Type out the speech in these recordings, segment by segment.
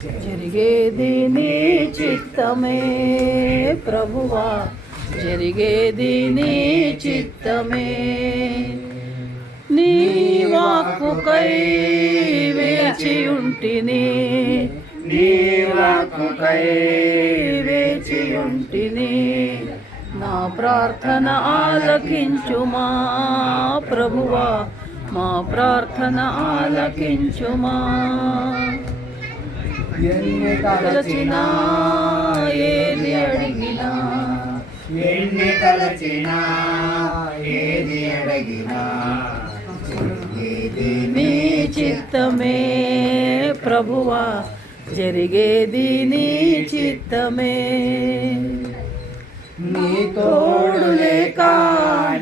జరిగేది నీ చిత్తమే ప్రభువా, జరిగేది నీ చిత్తమే. నీ వాక్కుకై వేచి ఉంటిని, నీ వాక్కుకై వేచి ఉంటిని. నా ప్రార్థన ఆలకించుమా ప్రభువా, మా ప్రార్థన ఆలకించుమా. ఎన్ని తలచినా ఏది అడిగినా, ఎన్ని తలచినా ఏది అడిగినా జరిగేది నీ చిత్తమే ప్రభువా, జరిగేది నీ చిత్తమే. నీ తోడు లేక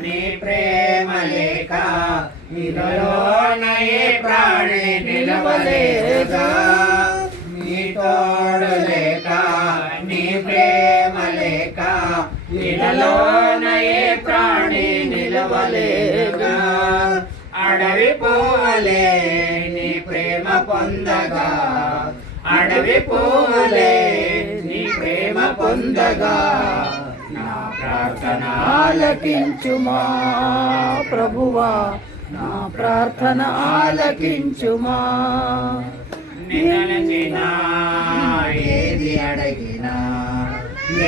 నీ ప్రేమ లేక ఇలాలోన ఏ ప్రాణి నిలవలేదా. నీ తోడు లేక నీ ప్రేమ లేక ఇలాలోన ఏ ప్రాణి నిలవలేదా. అడవి పోవలే నీ ప్రేమ పొందగా, అడవి పోవలే నీ ప్రేమ పొందగా. నా ప్రార్థన ఆలకించుమా ప్రభువా, నా ప్రార్థన ఆలకించుమా. నిన్నలచినా ఏది అడిగినా,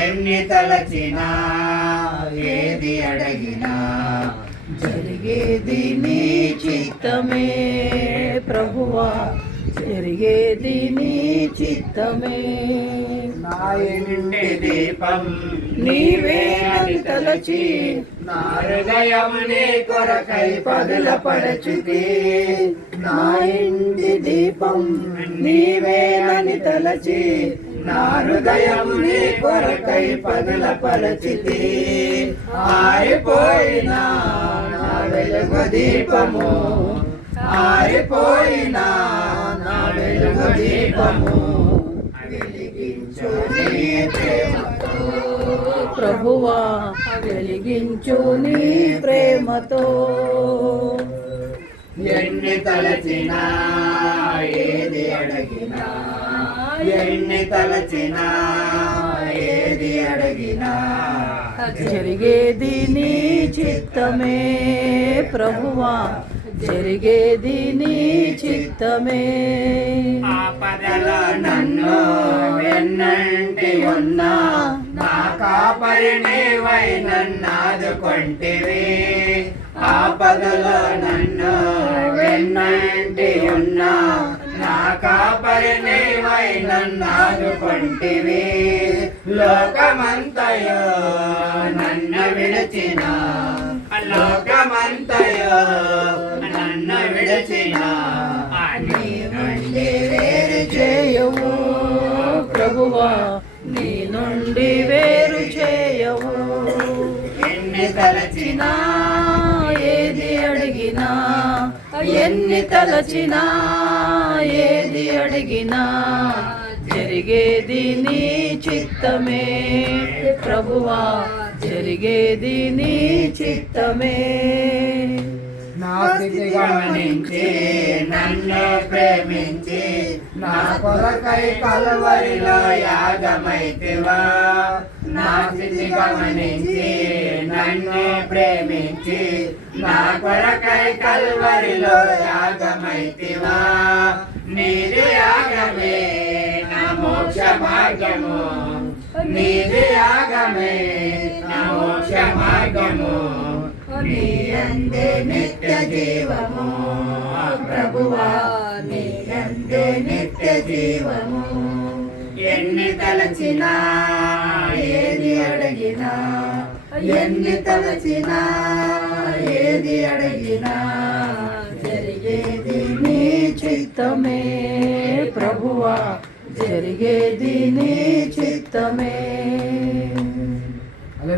ఎన్ని తలచినా ఏది అడిగినా జరిగేది నీ చిత్తమే ప్రభువా, జరిగేది నీ చిత్తమే. నా ఇంటి దీపం నీవేనని తలచి నా హృదయం నీ కొరకై పగలపరచుతి. నా ఇంటి దీపం నీవేనని తలచి నా హృదయం నీ కొరకై పగలపరచుతి. ఆరిపోయినా నా వెలుగు దీపము, ఆరిపోయినా నా వెలుగు దీపము వెలిగించు నీ ప్రేమతో ప్రభువా, వెలిగించు నీ ప్రేమతో. ఎన్ని తలచినా ఏది అడిగినా, ఎన్ని తలచినా ఏది అడిగినా జరిగేది నీ చిత్తమే ప్రభువా, జరిగేది నీ చిత్తమే. ఆపదల నన్ను వెన్నంటి ఉన్నా నా కాపరి నీవై నన్నాదుకొంటివి. ఆపదల నన్ను వెన్నంటి ఉన్నా నా కాపరి నీవై నన్నాదుకొంటివి. లోకమంతయో నన్ను విడిచిన, లోకమంతయో నన్ను విడిచిన నీ నుండి వేరు చేయవు ప్రభువా, నీ నుండి వేరు చేయవు. ఎన్ని తలచినా ఏది అడిగినా, ఎన్ని తలచినా ఏది అడిగినా జరిగేది నీ చిత్తమే ప్రభువా, జరిగేది నీ చిత్తమే. నా స్థితి గమనించి నన్ను ప్రేమించి నా కొరకై కలువరిలో యాగమైతివా. నా స్థితి గమనించి నన్ను ప్రేమించి నా కొరకై కలువరిలో యాగమైతివా. నీది యాగమే నా మోక్ష మార్గము, నీది యాగమే నా మోక్ష మార్గము. నీ యందే నిత్య జీవము ప్రభువా, నీ యందే నిత్య జీవము. ఎన్ని తలచినా ఏది అడిగినా, ఎన్ని తలచినా ఏది అడిగినా జరిగేది నీ చిత్తమే ప్రభువా, జరిగేది నీ చిత్తమే.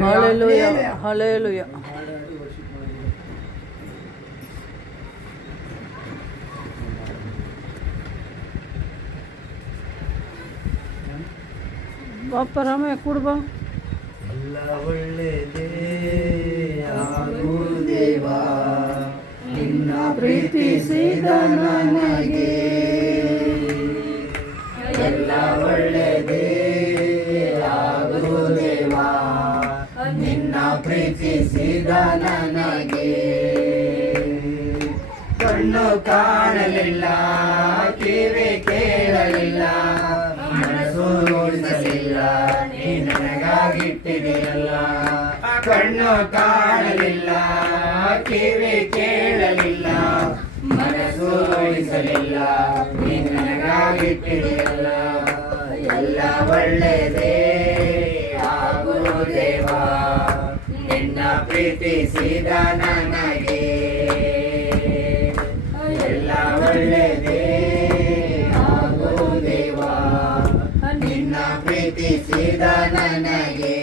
హల్లెలూయా, హల్లెలూయా. ಬಾಪರಾಮ ಕುಡ್ಬಾ ಅಲ್ಲ ಒಳ್ಳೆದೇ ಆಗುದೇವಾ ನಿನ್ನ ಪ್ರೀತಿಸಿದ ನನಗೆ ಎಲ್ಲ ಒಳ್ಳೆಯದೇ ಆಗುವುದೇವಾ ನಿನ್ನ ಪ್ರೀತಿಸಿದ ನನಗೆ. ಕಣ್ಣು ಕಾಣಲಿಲ್ಲ, ಕಿವಿ ಕೇಳಲಿಲ್ಲ, ಮನಸ್ಸು ನೋಡಿಸಲಿಲ್ಲ, ನೀ ನನಗಾಗಿಟ್ಟಿದೆಯಲ್ಲ. ಕಣ್ಣು ಕಾಣಲಿಲ್ಲ, ಕಿವಿ ಕೇಳಲಿಲ್ಲ, ಮನಸ್ಸು ನೋಡಿಸಲಿಲ್ಲ, ನೀ ನನಗಾಗಿಟ್ಟಿದೆಯಲ್ಲ. ಎಲ್ಲ ಒಳ್ಳೆಯದೇ ಆಗುವುದೇವಾ ನಿನ್ನ ಪ್ರೀತಿಸಿದ ನನಗೆ. ಎಲ್ಲ ಒಳ್ಳೆಯದೇ ಆಗುವುದೇವಾ ನಿನ್ನ ಪ್ರೀತಿಸಿದ ನನಗೆ.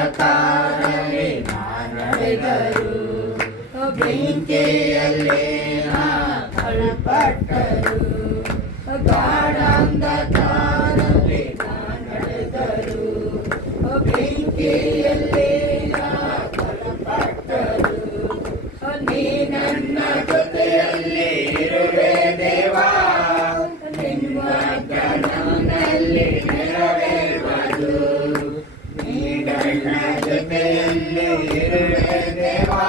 ಗಾಢಾಂಧಕಾರದಲ್ಲಿ ನಡೆದರು, ಬೆಂಕಿಯಲ್ಲಿ ತಳ್ಳಲ್ಪಟ್ಟರು. ಗಾಢಾಂಧಕಾರದಲ್ಲಿ ನಡೆದರು, ಬೆಂಕಿಯಲ್ಲಿ ತಳ್ಳಲ್ಪಟ್ಟರು. ನೀ ನನ್ನ ಜೊತೆಯಲ್ಲಿ ಇರುವೆ ದೇವಾ, ನಿನ್ನ ನನ್ನಲ್ಲಿ ನೆರವೇರುವುದು. ನೀ ನನ್ನ ಜೊತೆಯಲ್ಲಿ ಇರುವೆ ದೇವಾ,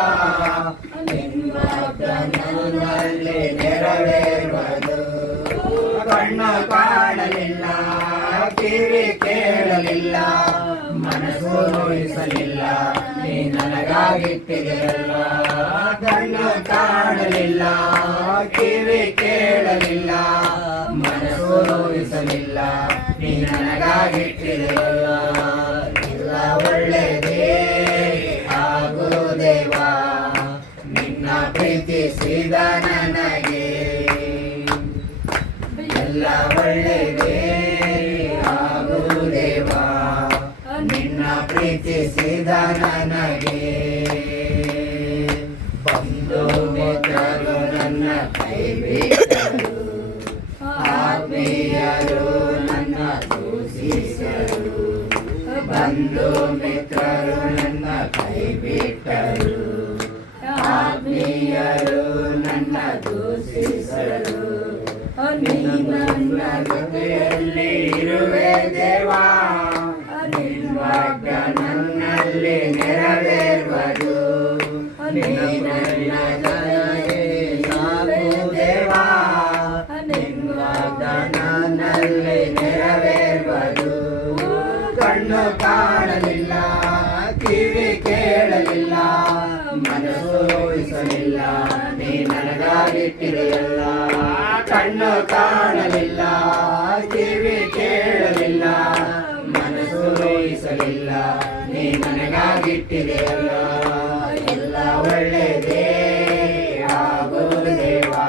ನಿನ್ನ ನನ್ನಲ್ಲಿ ನೆರವೇರುವುದು. ಕಣ್ಣು ಕಾಣಲಿಲ್ಲ, ಕಿವಿ ಕೇಳಲಿಲ್ಲ, ಮನಸ್ಸು ನೋಯಿಸಲಿಲ್ಲ, ನೀ ನನಗಾಗಿಟ್ಟಿದೆಯಲ್ಲ. ಕಣ್ಣು ಕಾಣಲಿಲ್ಲ, ಕಿವಿ ಕೇಳಲಿಲ್ಲ, ಮನಸ್ಸು ನೋಯಿಸಲಿಲ್ಲ, ನೀ ನನಗಾಗಿಟ್ಟಿದೆಯಲ್ಲ. ಎಲ್ಲ ಒಳ್ಳೆಯದೇ ಆಗುವುದೇವಾ ನಿನ್ನ ಪ್ರೀತಿಸಿದ ನನಗೆ. ಎಲ್ಲ ಒಳ್ಳೆಯದೇ ಆಗುವುದೇವಾ ನಿನ್ನ ಪ್ರೀತಿಸಿದ ನನಗೆ. ಬಂಧು ಮಿತ್ರರು ನನ್ನ ಕೈ ಬಿಟ್ಟರು, ಆತ್ಮೀಯರು ನನ್ನ ದೂಷಿಸರು. ಬಂಧು ಮಿತ್ರರು ನನ್ನ ಕೈ ಬಿಟ್ಟರು, ಆತ್ಮೀಯರು ನನ್ನ ದೂಷಿಸರು. ನೀ ನನ್ನ ಜೊತೆಯಲ್ಲಿ ಇರುವೆ ದೇವಾ, ನಿನ್ನ ವಾಗ್ದಾನ ನನ್ನಲ್ಲಿ ನೆರವೇರುವುದು. ನೀ ನನ್ನ ಜೊತೆಯಲ್ಲಿ ಸಾಕು ದೇವಾ, ನಿನ್ನ ವಾಗ್ದಾನ ನನ್ನಲ್ಲಿ ನೆರವೇರುವುದು. ಕಣ್ಣು ಕಾಣಲಿಲ್ಲ, ಕಿವಿ ಕೇಳಲಿಲ್ಲ, ಮನಸ್ಸು ನೋಯಿಸಲಿಲ್ಲ, ನೀ ನನಗಾಗಿಟ್ಟಿದೆಯಲ್ಲ. ಕಣ್ಣು ಕಾಣಲಿಲ್ಲ, ಕಿವಿ ಕೇಳಲಿಲ್ಲ, ಮನಸ್ಸು ನೋಯಿಸಲಿಲ್ಲ, ನೀ ನನಗಾಗಿಟ್ಟಿದೆಯಲ್ಲ. ಎಲ್ಲ ಒಳ್ಳೆಯದೇ ಆಗುವುದೇವಾ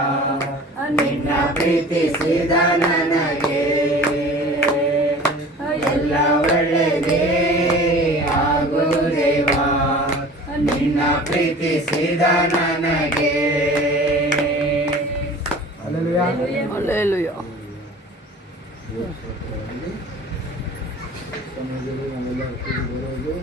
ನಿನ್ನ ಪ್ರೀತಿಸಿದ ನನಗೆ. ಎಲ್ಲ ಒಳ್ಳೆಯದೇ ಆಗುವುದೇವಾ ನಿನ್ನ ಪ್ರೀತಿಸಿದ ನನಗೆ. ಹಲ್ಲೆಲೂಯಾ. ಸಮಾಜದಲ್ಲಿ ನಾವೆಲ್ಲ ಬರೋದು